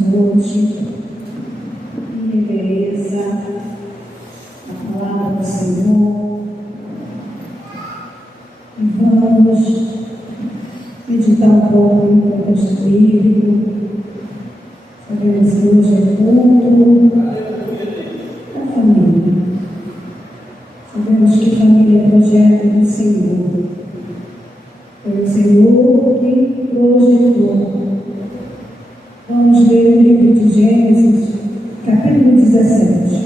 noite, em reverência à palavra do Senhor, e vamos meditar um pouco no contexto bíblico. Sabemos que hoje é culto da família. Sabemos que família é projeto do Senhor. Foi o Senhor que projetou. Vamos ler o livro de Gênesis, capítulo 17.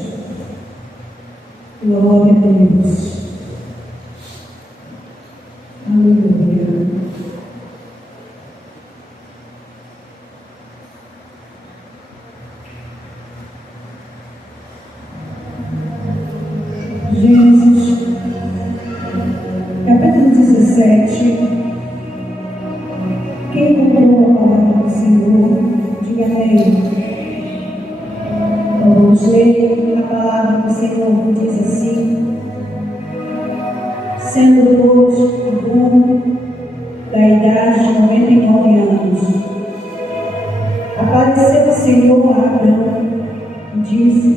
Glória a Deus. Aleluia. Gênesis, capítulo 17. Quem comprou a palavra do Senhor, diga amém. Vamos ler a palavra do Senhor que diz assim: sendo hoje o bom da idade de 99 anos, apareceu o Senhor a Abraão e disse: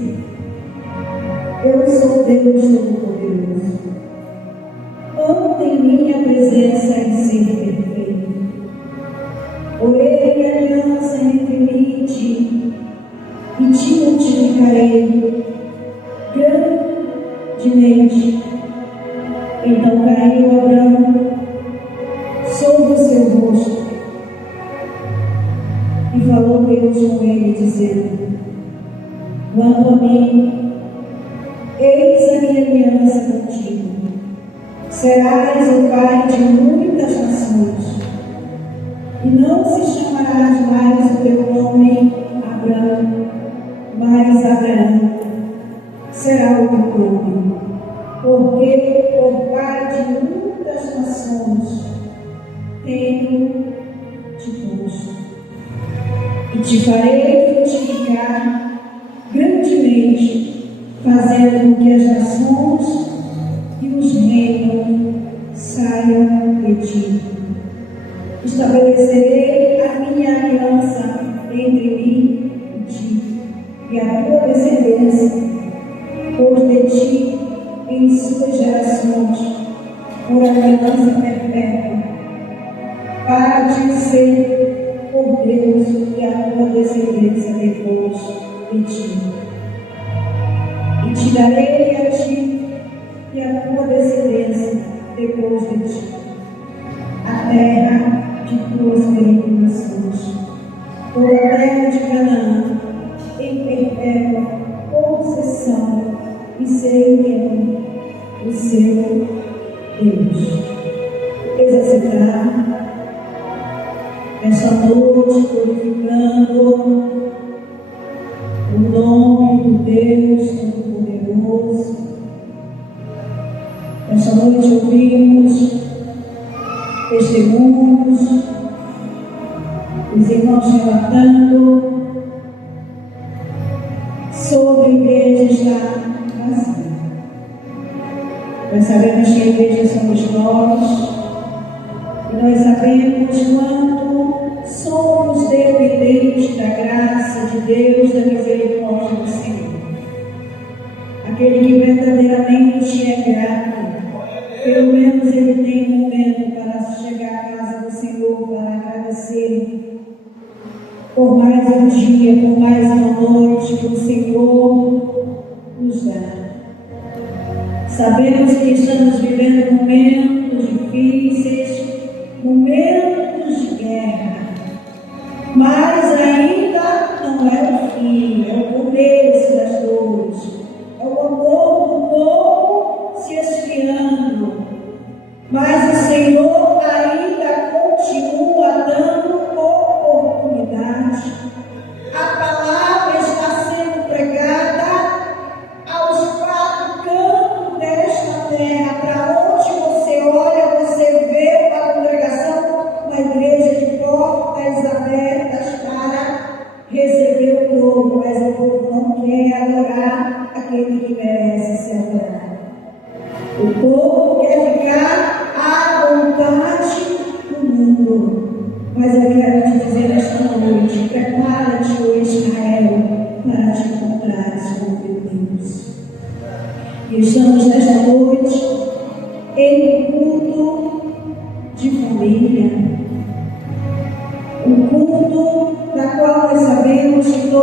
eu sou Deus Todo-Poderoso. Anda em minha presença em ser perfeito. Orei aliança entre mim e te multiplicarei grandemente. Então caiu Abraão sobre o seu rosto e falou Deus com ele, dizendo: quanto a mim, eis a minha aliança contigo. Serás o pai de muitas nações, e não se chamarás mais o teu nome Abraão, mas Abraão será o teu nome, porque por pai de muitas nações tenho te posto, e te farei frutificar grandemente, fazendo com que as nações e os reinos saiam de ti. Estabelecerei a minha aliança entre mim e ti, e a tua descendência, por de ti em suas gerações, por aliança perpétua, para te ser por Deus e a tua descendência depois de ti. E te darei a ti e a tua descendência depois de ti a terra de tuas peregrinações, toda a terra de Canaã, em perpétua possessão, e serei o seu Deus. Exercitar esta noite, glorificando o nome do Deus Todo-Poderoso. Esta noite ouvimos testemunhos, os irmãos relatando sobre a igreja estar vazia. Nós sabemos que a igreja somos nós, e nós sabemos quanto somos dependentes da graça de Deus, da misericórdia do Senhor. Aquele que verdadeiramente é grato, pelo menos ele tem um momento para chegar à casa do Senhor, para agradecer por mais um dia, por mais uma noite que o Senhor nos dá. Sabemos que estamos vivendo momentos difíceis, momentos de guerra, mas ainda não é o fim, é o começo das dores, é o amor do povo se esfriando, mas o Senhor ainda continua dando oportunidade. A palavra está sendo pregada aos quatro cantos desta terra. Para onde você olha, você vê uma congregação, uma igreja de portas abertas para receber o povo, mas o povo não quer adorar aquele que merece ser adorado. O povo quer ficar à vontade do mundo. Mas eu quero te dizer esta noite, prepara-te hoje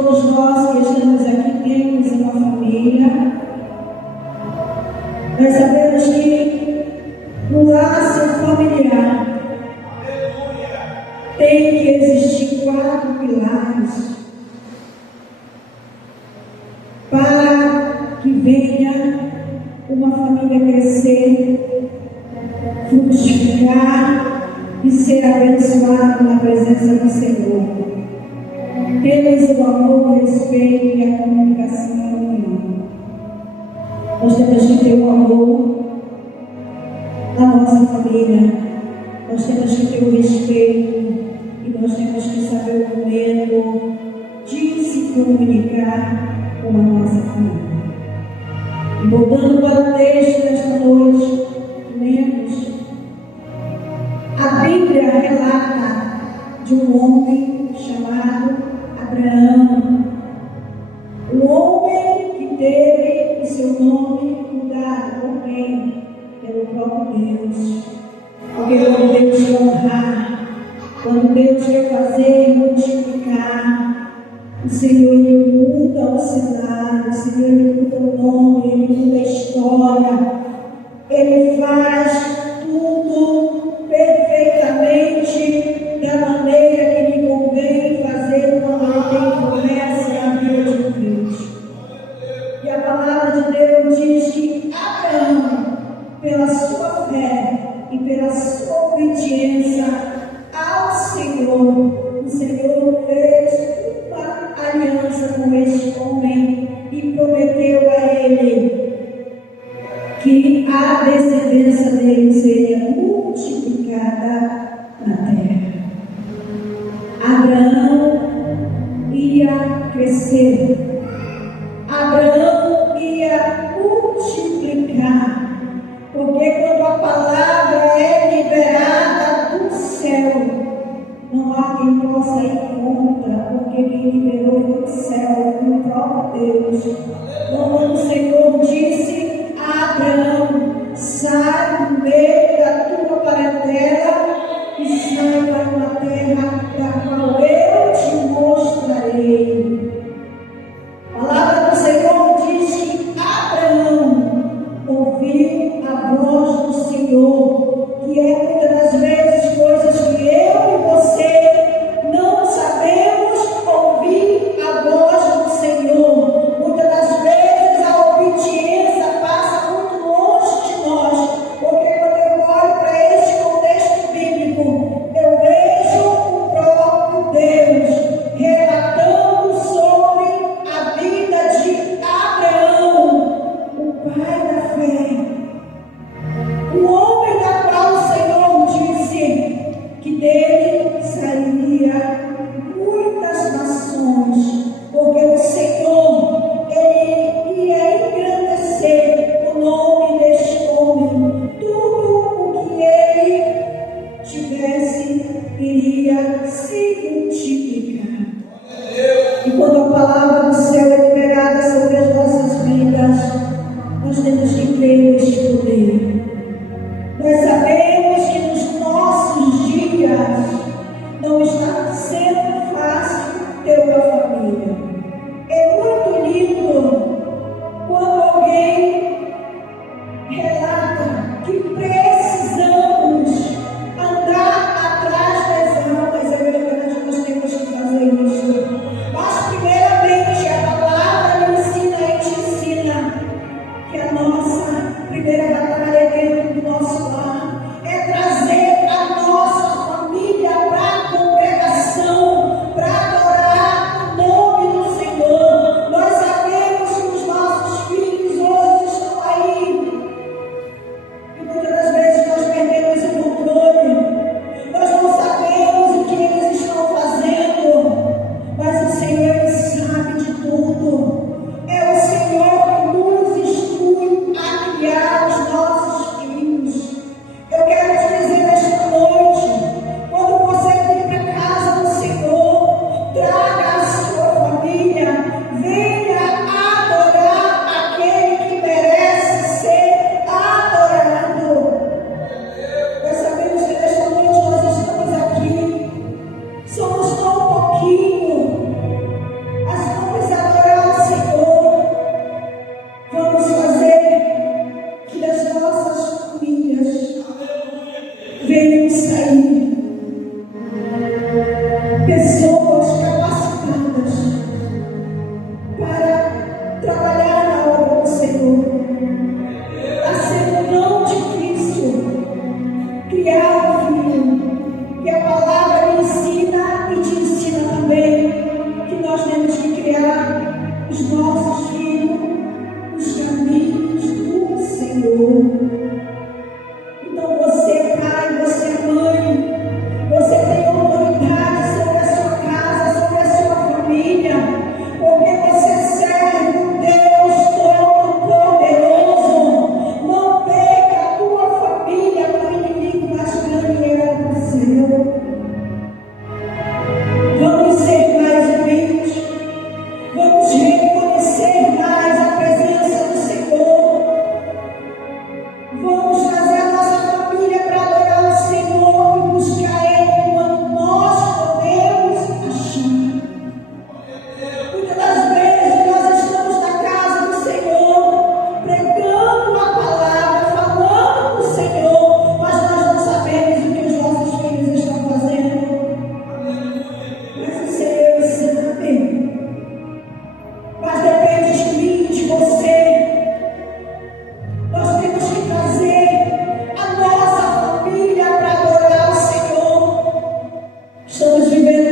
todos nós que estamos aqui temos uma família. Nós sabemos que no laço familiar tem que existir 4 pilares para que venha uma família crescer, frutificar e ser abençoada na presença do Senhor. Temos o amor, o respeito e a comunicação e a união. Nós temos que ter o amor na nossa família. Nós temos que ter o respeito e nós temos que saber o momento de se comunicar com a nossa família. E voltando para o texto desta noite, lemos, a Bíblia relata de um homem chamado Abraão. Um homem que teve o seu nome mudado por quem? Pelo próprio Deus. Porque quando Deus quer honrar, quando Deus quer fazer e multiplicar, o Senhor ele muda o cenário, o Senhor ele muda o nome, ele muda a história, ele faz tudo perfeitamente da maneira que lhe convém fazer quando ele tem promessa na vida de Deus. E a palavra de Deus diz que Abraão, pela sua fé e pela sua obediência ao Senhor, o Senhor fez uma aliança com este homem e prometeu a ele que a descendência dele seria multiplicada na terra. Abraão ia crescer, Abraão ia multiplicar, porque quando a palavra é liberada do céu, não há quem possa ir contra, porque quem liberou foi o céu, foi o próprio Deus. Quando o Senhor disse a Abraão: sai do meio da tua parentela e sai para uma terra da qual eu te mostrarei. A palavra do Senhor diz que Abraão ouviu a voz do Senhor, que é muitas das vezes coisas que eu e você não sabemos ouvir a voz do Senhor. Muitas das vezes a obediência passa muito longe de nós, porque quando eu olho para este contexto bíblico, eu vejo o próprio Deus relatando sobre a vida de Abraão, o pai da fé, o homem da qual o Senhor disse que dele sairia muitas nações, porque o Senhor ele ia engrandecer o nome deste homem. Tudo o que ele tivesse iria se multiplicar. E quando a palavra do céu é liberada sobre as nossas vidas, nós temos que crer neste poder. Nós sabemos que nos nossos dias não está sendo fácil ter uma família. É muito lindo quando alguém relata que precisamos andar atrás das almas. É verdade, nós temos que fazer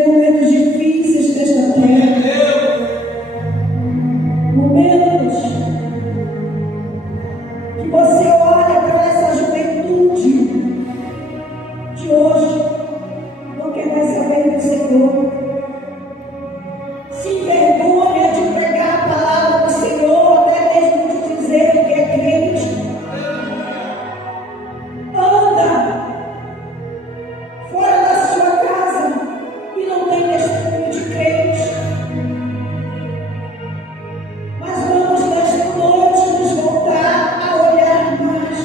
momentos difíceis desta terra, momentos que você olha para essa juventude de hoje, não quer mais saber do Senhor, se envergonha de pregar a palavra do Senhor, até mesmo de dizer que é crente, anda fora da sua casa e não tem testemunho de crente. Mas vamos nesta noite nos voltar a olhar mais.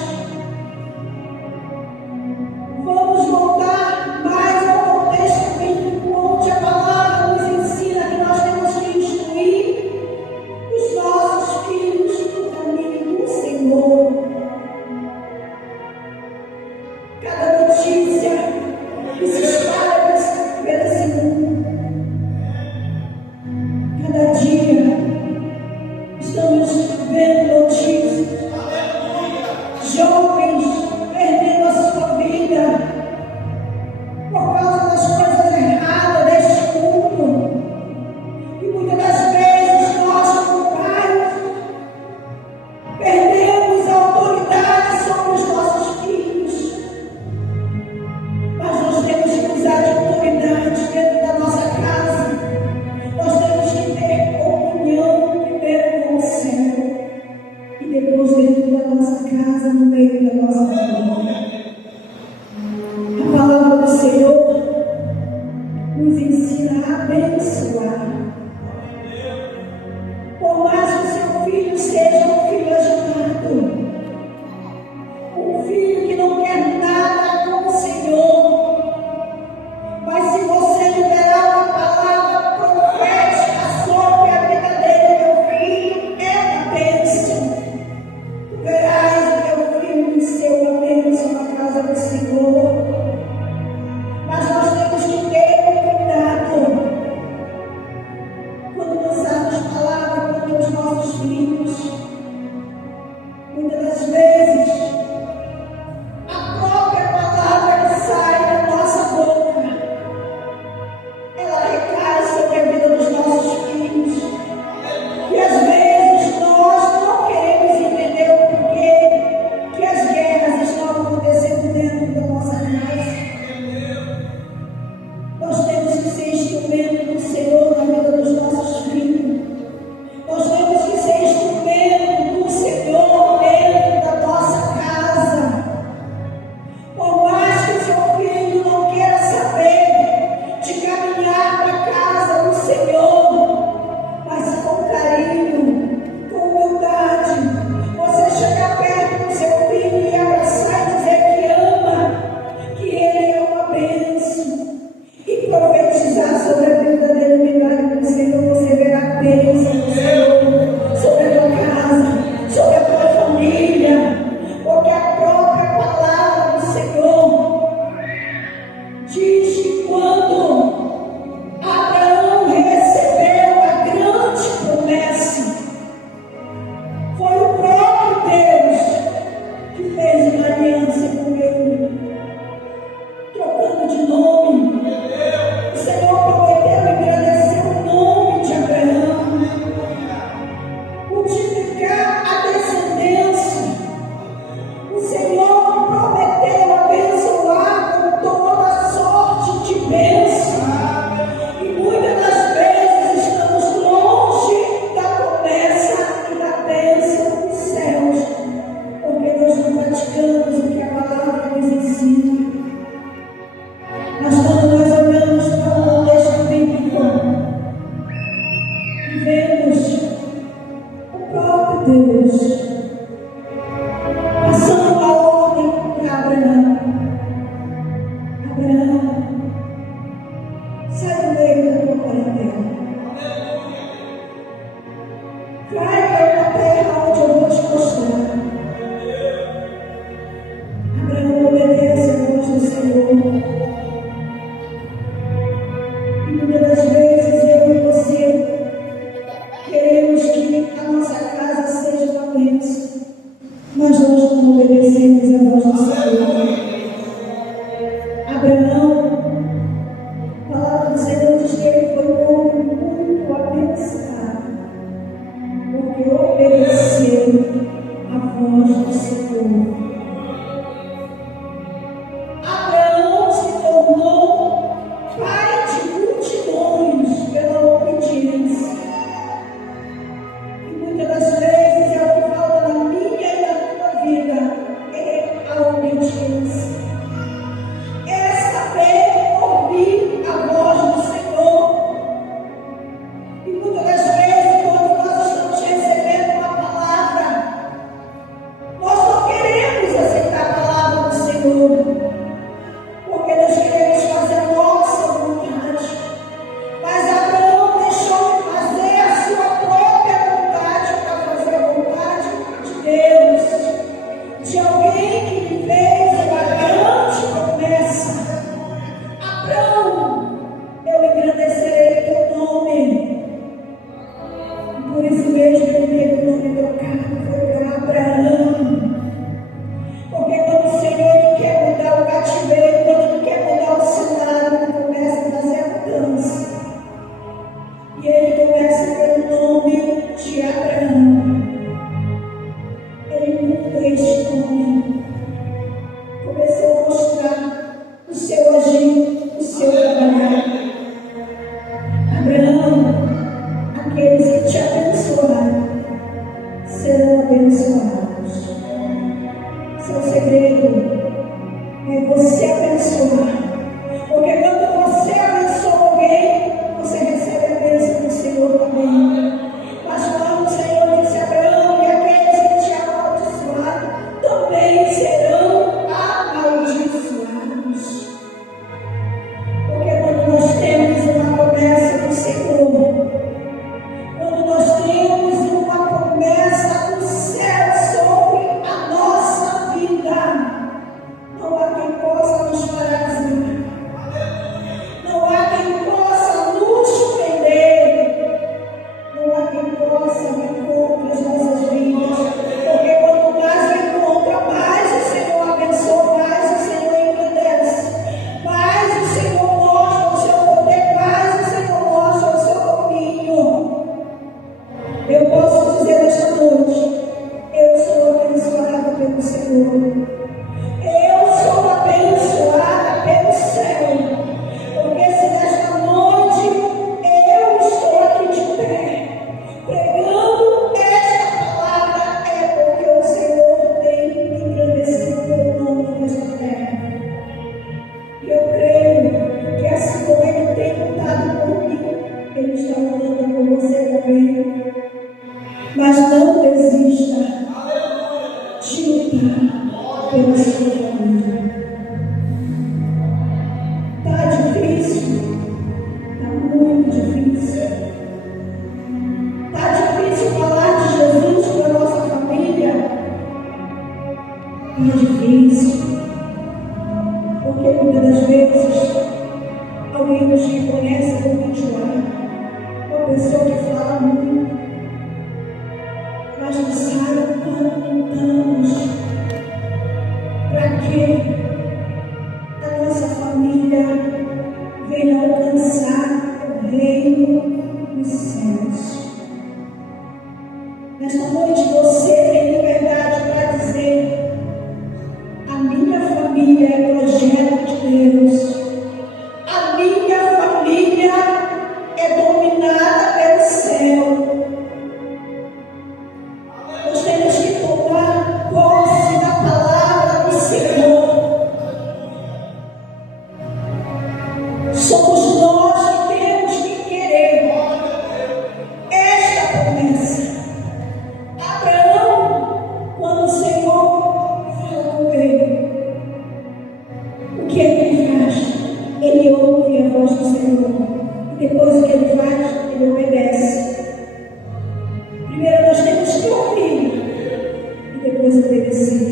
Vamos voltar mais ao contexto bíblico, onde a palavra nos ensina que nós temos que instruir os nossos filhos no caminho do Senhor. Cada notícia que se espalha pelo mundo, cada dia estamos vendo notícias, jovens perdendo a sua vida por causa das coisas erradas deste mundo. E muitas das vezes nós, como pais, perdemos a autoridade sobre os nossos filhos. Mas nós temos que usar de autoridade dentro da nossa casa. Nós temos que ter comunhão primeiro com o céu e depois dentro da nossa casa, no meio da nossa família. A palavra do Senhor nos ensina a abençoar. Por mais que o seu filho seja um filho agitado, um filho que não quer nada com o Senhor, mas se você liberar uma palavra profética sobre a vida dele, meu filho, é uma bênção. Tu verás o meu filho ser uma bênção na casa do Senhor. Mas nós temos que ter cuidado quando lançarmos palavras contra os nossos filhos. Muitas das vezes, a própria palavra que sai da nossa boca, ela recai sobre a vida dos nossos filhos. E às vezes nós não queremos entender o porquê que as guerras estão acontecendo dentro da nossa casa. Nós temos que ser instrumento do Senhor na vida dos nossos filhos. Nós temos que ser instrumento do Senhor dentro da nossa casa. Por mais que seu filho não queira saber de caminhar para a casa do Senhor, mas com carinho, com humildade, você chegar perto do seu filho e abraçar e dizer que ama, que ele é uma bênção, e profetizar sobre a vida dele, milagre do Senhor, você verá a bênção do Senhor sobre a tua casa, sobre a tua família, porque a própria palavra do Senhor diz que quando Abraão recebeu a grande promessa, foi o próprio Deus que fez uma aliança com ele, trocando de nome. O Senhor prometeu engrandecer o nome de Abraão, multiplicar a descendência. O Senhor prometeu abençoar com toda sorte de bênção. E muitas das vezes estamos longe da promessa e da bênção dos céus, porque nós não praticamos o que a palavra nos ensina. Mas quando nós olhamos para o contexto bíblico e vemos o próprio Deus passando a ordem para Abraão: Abraão, sai do meio da tua parentela, vai para uma terra onde eu vou te mostrar. Abraão obedece a voz do Senhor. E muitas das vezes eu e você queremos que a nossa casa seja uma bênção, mas nós não obedecemos a voz do Senhor. Abraão, a palavra do Senhor alguém nos reconhece como enjoado, uma pessoa que fala muito, mas não sabe quanto lutamos para que a nossa família venha alcançar o reino dos céus. Nesta noite você tem liberdade para dizer: a minha família é projeto de Deus. A minha família é dominada pelo céu. Nós temos que tomar posse da palavra do Senhor. Somos nós que temos que querer esta promessa. Abraão, quando o Senhor fala com ele, o que ele faz? Ele ouve a voz do Senhor. E depois o que ele faz? Ele obedece. Primeiro nós temos que ouvir e depois obedecer.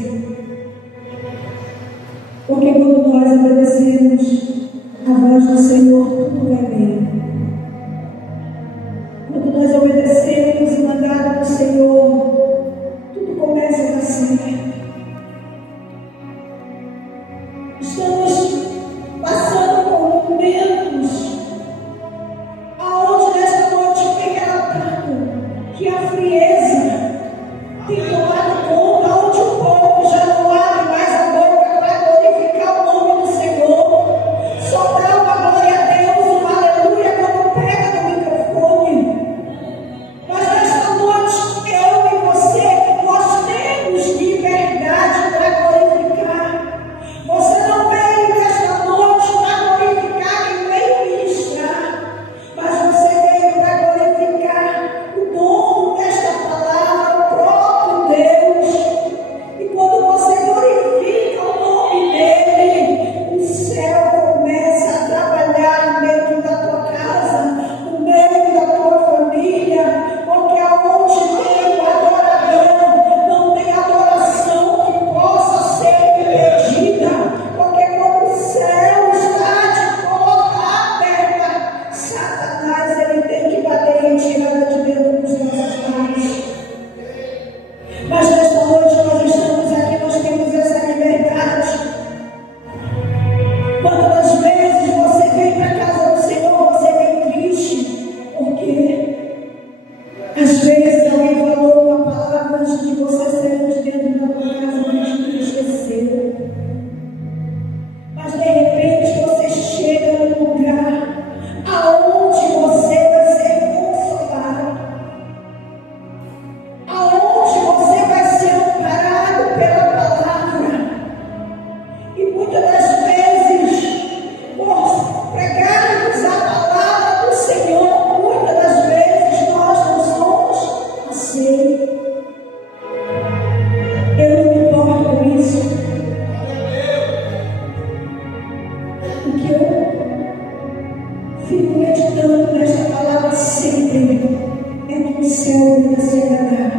Porque quando nós obedecemos a voz do Senhor, tudo vai bem. Quando nós obedecemos o mandado do Senhor, tudo começa a dar certo. Estamos passando por momentos aonde nesta noite tem relatado que a frieza tem tomado conta, onde o povo já não abre mais a boca para glorificar o nome do Senhor. Só dá uma glória a Deus, uma aleluia quando pega no microfone. Mas nesta noite, eu e você, nós temos liberdade para glorificar. Você não veio nesta noite para glorificar quem veio ministrar, mas você veio para glorificar o dono desta palavra, o próprio Deus. E quando você glorifica o nome dele, o céu começa a trabalhar dentro da tua casa, no meio da tua família, porque aonde tem o adorador, não tem adoração que possa ser impedida, porque quando o céu está de porta aberta, Satanás ele tem que bater em retirada de dentro dos nossos lares. Mas nesta noite nós estamos aqui, nós temos essa liberdade. Quantas vezes você vem para a casa do Senhor, você vem triste, porque às vezes alguém falou uma palavra antes de você sair de dentro da tua casa, mas te esqueceu. Mas de repente você chega num lugar aonde você vai ser consolado, aonde você vai ser amparado pela palavra. E muitas das vezes, por pregarmos a palavra do Senhor, muitas das vezes nós não somos aceitos. Eu não me importo com isso. O que eu fico meditando nesta palavra sempre é que o céu venha se agradar.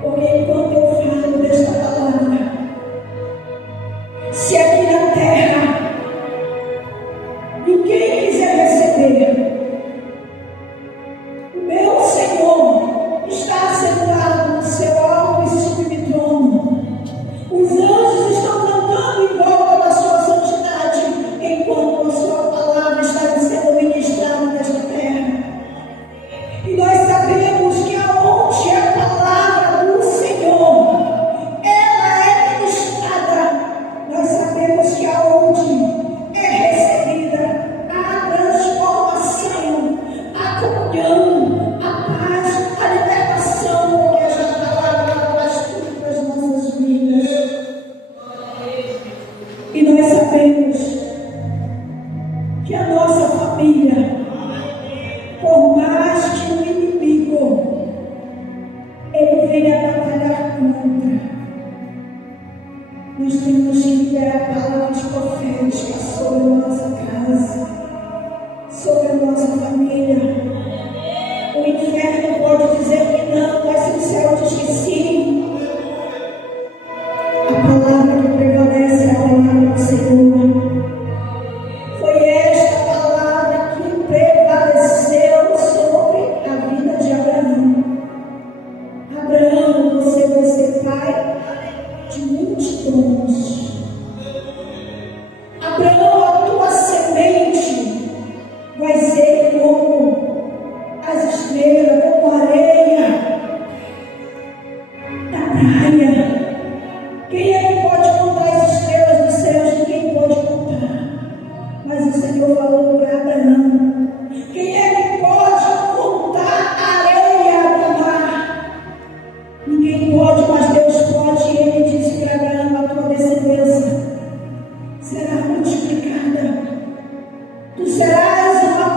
Porque enquanto eu falo desta palavra, se aqui na terra ninguém quiser receber, o meu Senhor está sentado no seu alto e sublime trono. Os anjos estão cantando em volta da sua santidade, enquanto a sua palavra está sendo ministrada nesta terra. E nós sabemos que aonde a palavra do Senhor ela é ministrada, nós sabemos que aonde é recebida a transformação, a comunhão, a paz, a libertação, porque esta palavra faz tudo para as nossas vidas. E nós sabemos que a nossa família, por mais que o inimigo ele venha batalhar contra, nós temos que liberar palavras proféticas sobre a nossa casa, sobre a nossa família. O inferno pode dizer que não, mas se o céu diz que sim. A palavra que prevalece é a palavra do Senhor. Foi ela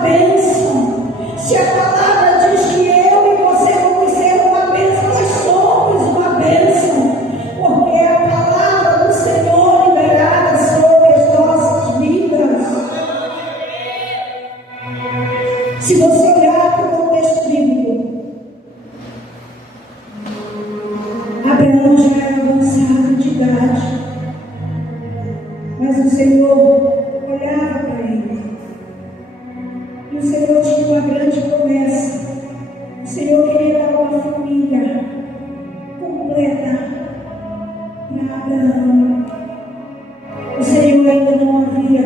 bênção. Se a palavra diz que eu e você vamos ser uma bênção, nós somos uma bênção, porque é a palavra do Senhor liberada sobre as nossas vidas. Se você olhar para o contexto bíblico, Abraão já era avançado de idade, mas o Senhor olhava para ele, e o Senhor tinha uma grande promessa. O Senhor queria dar uma família completa para Abraão. O Senhor ainda não havia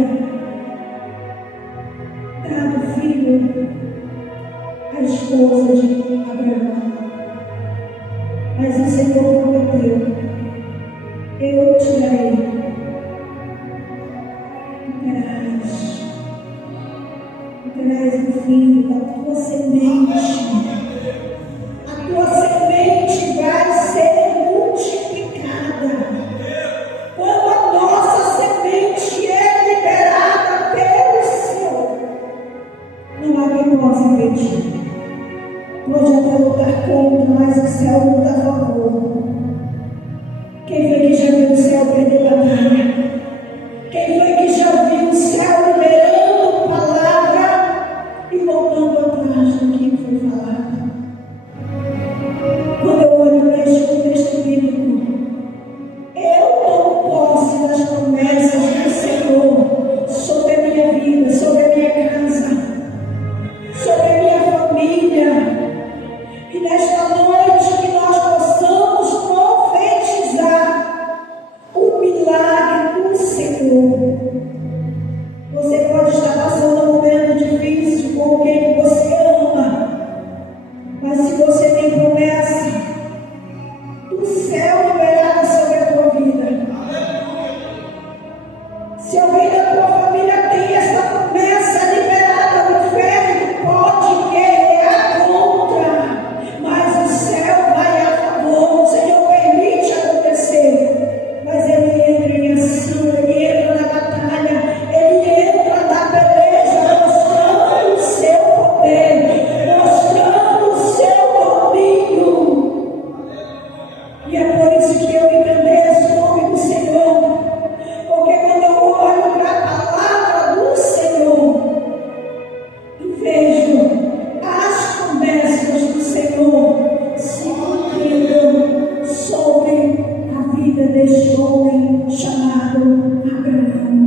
dado filho à esposa de Abraão, mas o Senhor prometeu: eu te darei. Terás um filho da tua semente. A tua semente vai ser multiplicada. Quando a nossa semente é liberada pelo Senhor, não há quem possa impedir. Pode até lutar contra, mas o céu luta a favor. Quem foi que já viu o céu perder batalha? Quem foi que já viu o céu liberando palavra e voltando atrás do que foi falado? Quando eu olho para este contexto bíblico, eu tomo posse das promessas do Senhor sobre a minha vida, sobre a minha casa, sobre a minha família. E nesta noite que nós possamos profetizar o milagre do Senhor. Você pode estar passando um momento difícil com alguém que você ama, mas se você tem promessa do céu liberada sobre a tua vida, se alguém da tua família tem essa promessa liberada, o inferno pode guerrear contra, mas o céu vai a favor. O Senhor permite acontecer, mas Ele entra em ação, Ele entra na batalha, Ele entra na peleja, mostrando o seu poder, mostrando o seu domínio. E é por isso que eu engrandeço o nome do Senhor, porque quando eu olho para a palavra do Senhor e vejo as promessas do Senhor se cumprindo sobre a vida deste homem chamado Abraão.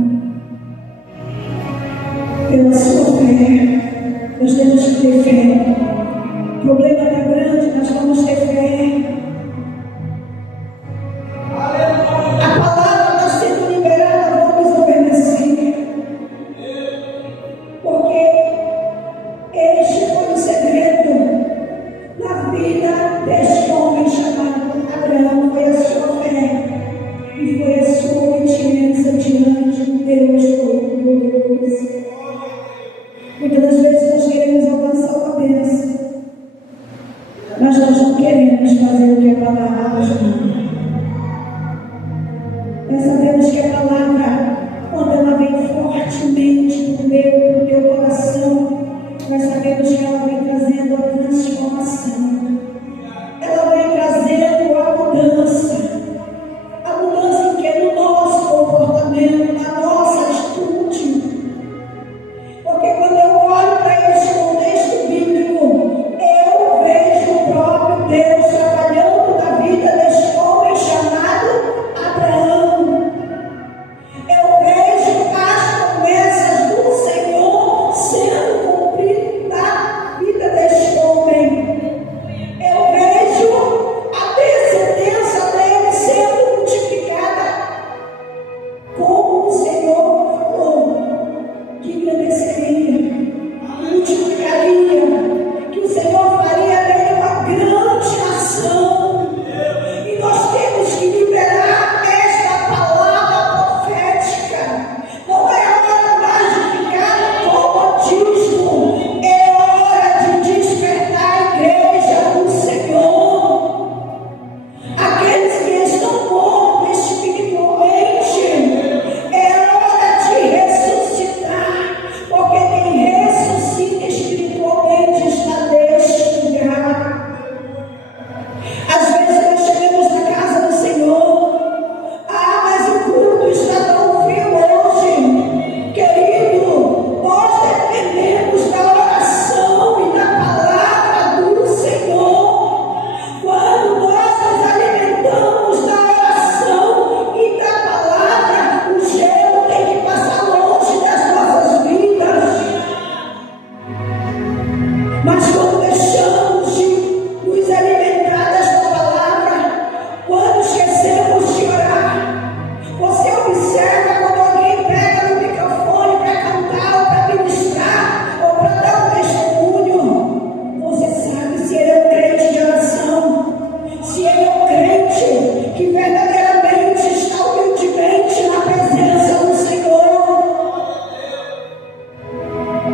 Pela sua fé, nós temos que ter fé. O problema está grande, nós vamos ter fé. A palavra está sendo liberada, vamos obedecer. Porque este foi o segredo na vida deste homem chamado Abraão. Foi a sua fé e foi a sua obediência diante de Deus Todo-Poderoso. Muitas das vezes nós queremos alcançar uma bênção, mas nós não queremos fazer o que a palavra nos manda. Nós sabemos que a palavra, quando ela vem fortemente para o teu coração, nós sabemos que ela vem trazendo a transformação. Ela vem trazendo a mudança em que no nosso comportamento, na nossa atitude. Porque quando eu olho para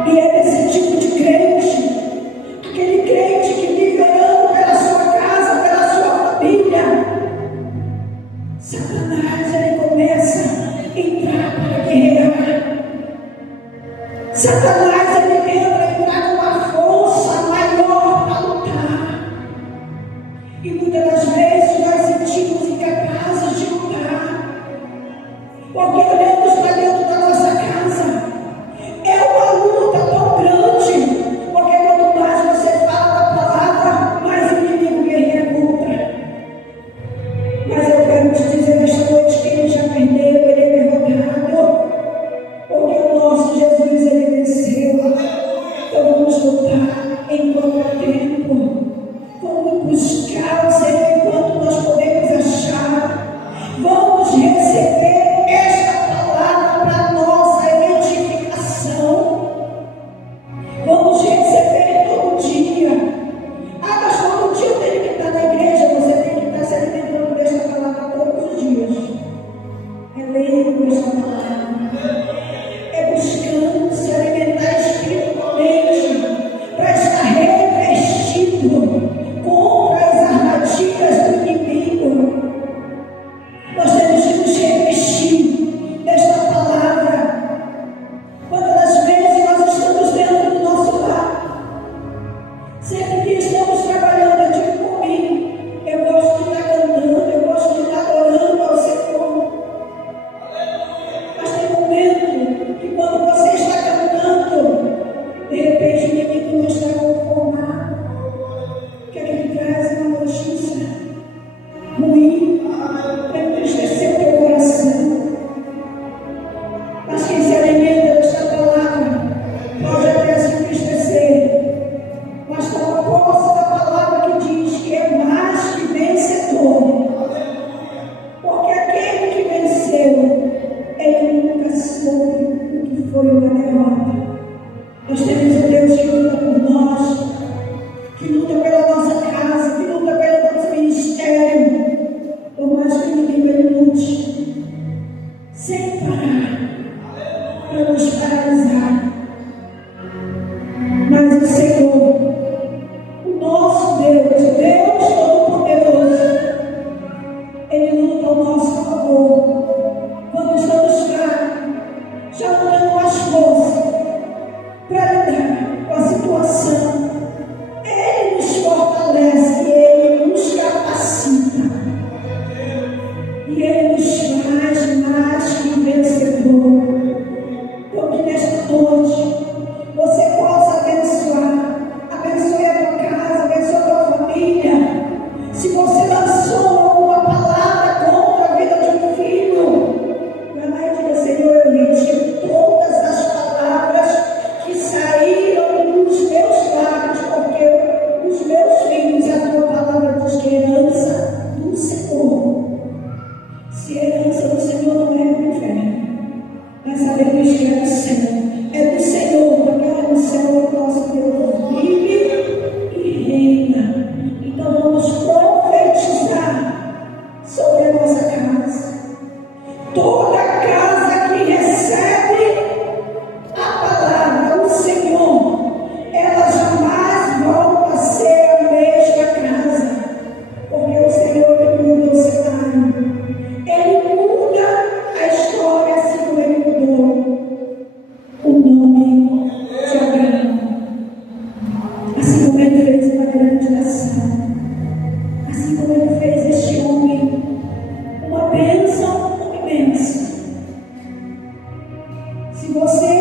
E é desse tipo de crente, aquele crente que vive orando pela sua casa, pela sua família. Satanás, ele começa a entrar para guerrear. Satanás, ele tenta entrar com uma força maior para lutar. E muitas das vezes nós sentimos incapazes de lutar, porque olhamos para dentro da nossa casa. É uma luta tão grande, porque quanto mais você fala da palavra, mais o inimigo guerreia contra. Mas eu quero te dizer nesta noite que ele já perdeu, ele é derrotado, porque o nosso Jesus, ele venceu. Então vamos lutar enquanto há tempo. Vamos buscar o Senhor enquanto nós podemos achar. Vamos receber esta palavra para nossa edificação. Vamos receber todo dia. Ah, mas todo dia eu tenho que estar na igreja. Você tem que estar se alimentando desta palavra todos os dias. É lendo esta palavra. É buscando se alimentar espiritualmente para estar revestido contra as armadilhas do inimigo. Nós temos que nos revestir desta palavra. Quantas das vezes nós estamos dentro do nosso lar, sempre que estamos trabalhando, eu digo por mim, eu gosto de estar cantando, eu gosto de estar orando ao Senhor. Mas tem um momento que quando você está cantando, de repente o inimigo não está conformado, que ele traz uma notícia ruim para entristecer o teu coração. Mas quem se alimenta desta palavra pode até se entristecer, mas toma posse da palavra que diz que é mais que vencedor. Porque aquele que venceu, ele nunca soube o que foi uma derrota. Nós temos um Deus que luta por nós, que luta pela nossa casa, que luta pelo nosso ministério. Por mais que o inimigo ele lute, sem parar, para nos paralisar. Mas o Senhor, o nosso Deus, o Deus Todo-Poderoso, ele luta ao nosso favor. Quando estamos fracos, já não temos mais força para lidar com a situação, ele nos fortalece, ele nos capacita, e ele nos faz mais que vencedor. Então que nesta noite você possa abençoe a tua casa, abençoe a tua família. Se você lançou alguma palavra contra a vida de um filho, vai lá e diga: Senhor, eu retiro todas as palavras que saíram dos meus lábios, porque os meus filhos, a tua palavra diz que herança do Senhor. Se herança do Senhor não é do inferno, mas sabemos que é do Senhor. É do Senhor, porque lá no céu o nosso Deus vive e reina. Então vamos profetizar sobre a nossa casa. Toda casa que recebe a palavra, o Senhor, ela jamais volta a ser a mesma casa, porque o Senhor ele muda o cenário, ele muda a história assim como ele mudou o nome de Abraão, assim como ele fez uma grande nação, assim como ele fez este homem uma bênção imensa. Se você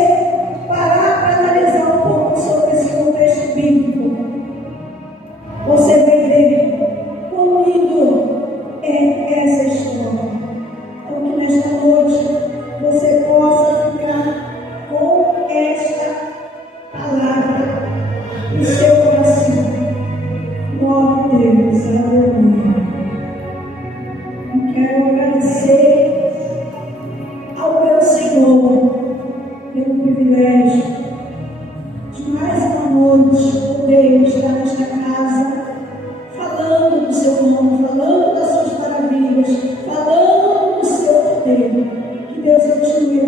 parar para analisar um pouco sobre esse contexto bíblico, você vai ver quão lindo é essa história. Então que nesta noite você possa ficar com esta palavra no seu coração. Glória a Deus, aleluia. Eu quero agradecer ao meu Senhor pelo privilégio de mais uma noite poder estar nesta casa, falando do seu nome, falando das suas maravilhas, falando do seu poder. Que Deus continue